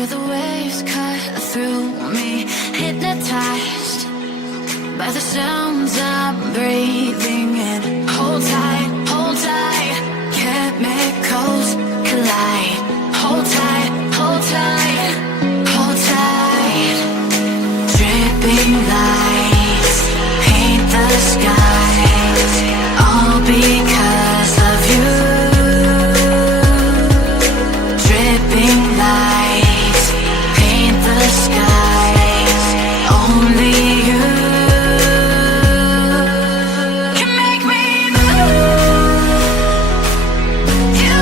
Feel the waves cut through me, hypnotized by the sounds I'm breathing in. Hold tight, chemicals collide. Hold tight, hold tight, hold tight. Dripping lights paint the skies, all because of you. Dripping lights paint the skies, only you can make me move. You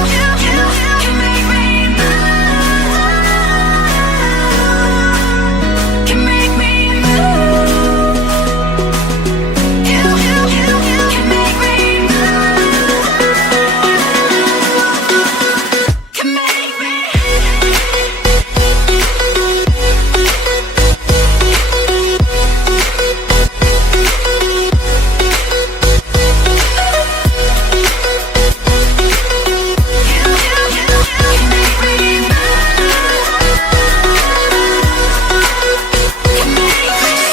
can make me move. Can make me move. You can make me move. Can make me.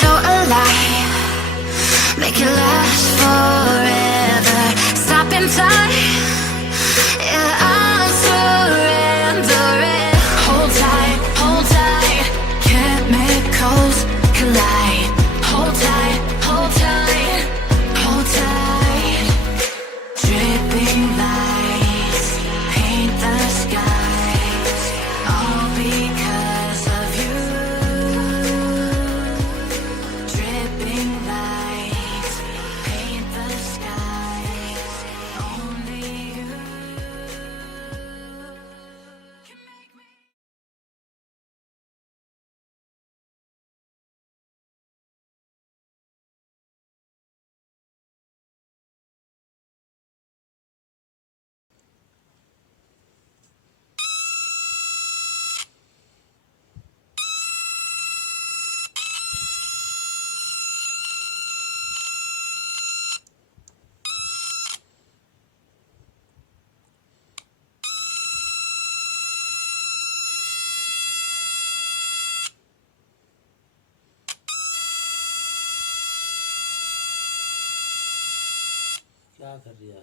So alive, make it last forever. Stop in time, yeah, I'll surrender it. Hold tight, chemicals collide. Hold tight, hold tight, hold tight. Dripping lights paint the skies, all because of you. Dripping lights paint the skies, only you can make me. क्या कर रही है